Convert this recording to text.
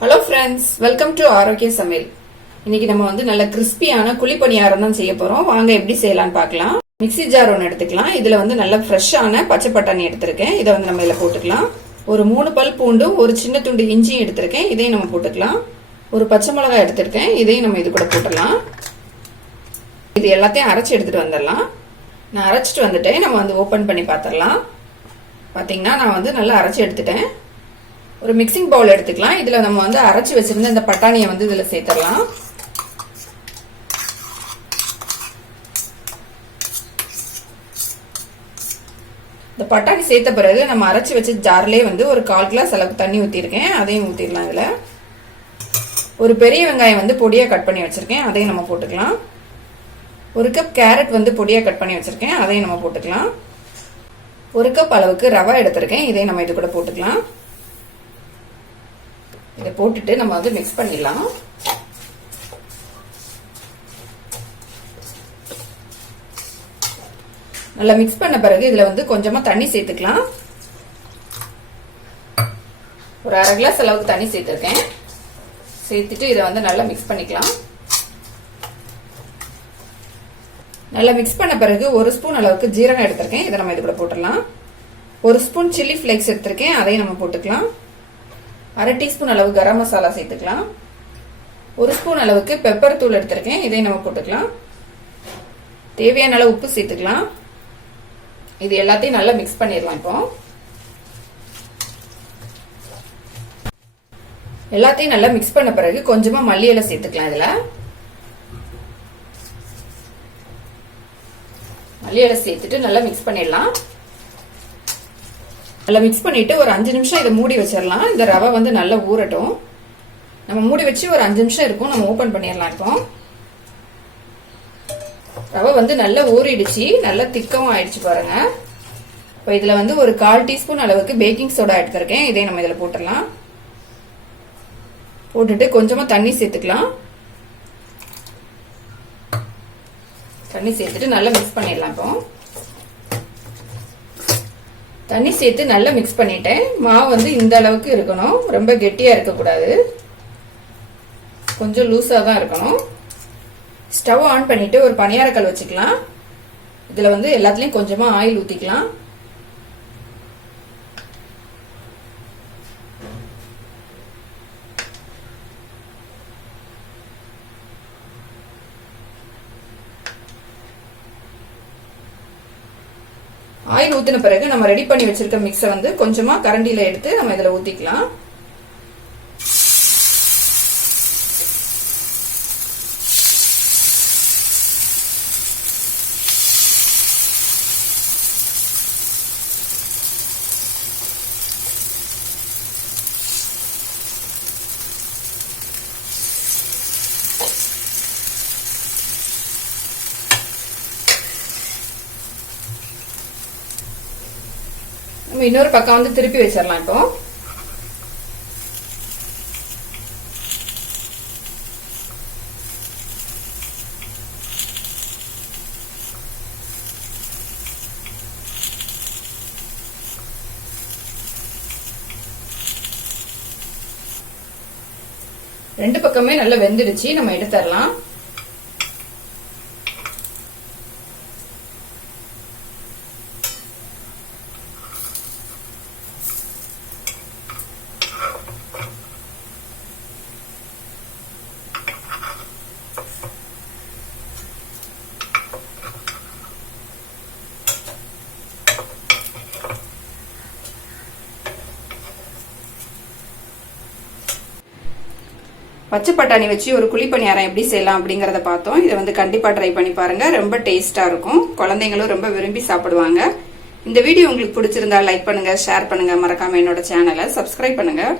Hello friends, welcome to ஆரோக்கிய சமையல். இன்னைக்கு நம்ம நல்ல கிறிஸ்பியான குழி பணியாரம் தான் செய்ய போறோம். வாங்க எப்படி செய்யலாம்னு பார்க்கலாம். மிக்ஸி ஜார் ஒன்று எடுத்துக்கலாம். இதுல நல்ல ஃப்ரெஷ்ஷான பச்சை பட்டாணி எடுத்திருக்கேன். இதை நம்ம இதுல போட்டுக்கலாம். ஒரு 3 பல் பூண்டும் ஒரு சின்ன துண்டு இஞ்சியும் எடுத்திருக்கேன். இதையும் நம்ம போட்டுக்கலாம். ஒரு பச்சை மிளகாய் எடுத்திருக்கேன். இதையும் நம்ம இது கூட போட்டுடலாம். இது எல்லாத்தையும் அரைச்சி எடுத்துட்டு வந்துடலாம். நான் அரைச்சிட்டு வந்துட்டேன். நம்ம ஓபன் பண்ணி பார்த்துடலாம். பாத்தீங்கன்னா நான் நல்லா அரைச்சி எடுத்துட்டேன். ஒரு மிக்சிங் பவுல் எடுத்துக்கலாம். இதுல நம்ம அரைச்சி வச்சிருந்த இந்த பட்டாணியை இதுல சேர்த்துடலாம். இந்த பட்டாணி சேர்த்த பிறகு நம்ம அரைச்சி வச்ச ஜார்லயே ஒரு 1/4 கிளாஸ் அளவுக்கு தண்ணி ஊத்திருக்கேன். அதையும் ஊத்திடலாம். இதுல ஒரு பெரிய வெங்காயம் பொடியா கட் பண்ணி வச்சிருக்கேன். அதையும் நம்ம போட்டுக்கலாம். 1 கப் கேரட் பொடியா கட் பண்ணி வச்சிருக்கேன். அதையும் நம்ம போட்டுக்கலாம். 1 கப் அளவுக்கு ரவை எடுத்திருக்கேன். இதையும் நம்ம இது கூட போட்டுக்கலாம். இதை போட்டுட்டு நம்ம மிக்ஸ் பண்ணிடலாம். நல்லா மிக்ஸ் பண்ண பிறகு இதுல கொஞ்சமா தண்ணி சேர்த்துக்கலாம். ஒரு 1/2 கிளாஸ் அளவுக்கு தண்ணி சேர்த்திருக்கேன். சேர்த்துட்டு இதை நல்லா மிக்ஸ் பண்ணிக்கலாம். நல்லா மிக்ஸ் பண்ண பிறகு 1 ஸ்பூன் அளவுக்கு ஜீரகம் எடுத்திருக்கேன். இதை நம்ம இது கூட போட்டுடலாம். 1 ஸ்பூன் சில்லி பிளேக்ஸ் எடுத்திருக்கேன். அதையும் நம்ம போட்டுக்கலாம். 1/2 டீஸ்பூன் அளவு கரம் மசாலா சேர்த்துக்கலாம். 1 ஸ்பூன் அளவுக்கு பெப்பர் தூள் எடுத்திருக்கேன். இதையும் நம்ம போட்டுக்கலாம். தேவையான அளவு உப்பு சேர்த்துக்கலாம். இது எல்லாத்தையும் நல்லா மிக்ஸ் பண்ணிடலாம். இப்போ எல்லாத்தையும் நல்லா மிக்ஸ் பண்ண பிறகு கொஞ்சமா மல்லி இலை சேர்த்துக்கலாம். இதுல மல்லி இலை சேர்த்துட்டு நல்லா மிக்ஸ் பண்ணிடலாம். நல்லா மிக்ஸ் பண்ணிட்டு ஒரு 5 நிமிஷம் இதை மூடி வச்சிடலாம். இந்த ரவை நல்லா ஊறட்டும். நம்ம மூடி வச்சு ஒரு 5 நிமிஷம் இருக்கும். நம்ம ஓபன் பண்ணிடலாம். இப்போ ரவை நல்லா ஊறிடுச்சு. நல்லா திக்கவும் ஆயிடுச்சு பாருங்க. இப்போ இதுல ஒரு 1/4 டீஸ்பூன் அளவுக்கு பேக்கிங் சோடா எடுத்திருக்கேன். இதை நம்ம இதுல போட்டுடலாம். போட்டுட்டு கொஞ்சமா தண்ணி சேர்த்துக்கலாம். தண்ணி சேர்த்துட்டு நல்லா மிக்ஸ் பண்ணிடலாம். இப்போ தண்ணி சேர்த்து நல்லா மிக்ஸ் பண்ணிட்டேன். மாவு இந்த அளவுக்கு இருக்கணும். ரொம்ப கெட்டியா இருக்கக்கூடாது. கொஞ்சம் லூஸா தான் இருக்கணும். ஸ்டவ் ஆன் பண்ணிட்டு ஒரு பணியாரக்கல் வச்சுக்கலாம். இதுல எல்லாத்துலயும் கொஞ்சமா ஆயில் ஊத்திக்கலாம். ஆயில் ஊத்தின பிறகு நம்ம ரெடி பண்ணி வச்சிருக்க மிக்ஸை கொஞ்சமா கரண்டியில எடுத்து நம்ம இதுல ஊத்திக்கலாம். நம்ம இன்னொரு பக்கம் திருப்பி வச்சிடலாம். இப்போ ரெண்டு பக்கமே நல்லா வெந்துடுச்சு. நம்ம எடுத்துடலாம். பச்சை பட்டாணி வச்சு ஒரு குழி பணியாரம் எப்படி செய்யலாம் அப்படிங்கறத பார்த்தோம். இதை கண்டிப்பா ட்ரை பண்ணி பாருங்க. ரொம்ப டேஸ்டா இருக்கும். குழந்தைங்களும் ரொம்ப விரும்பி சாப்பிடுவாங்க. இந்த வீடியோ உங்களுக்கு பிடிச்சிருந்தா லைக் பண்ணுங்க, ஷேர் பண்ணுங்க. மறக்காம என்னோட சேனலை சப்ஸ்கிரைப் பண்ணுங்க.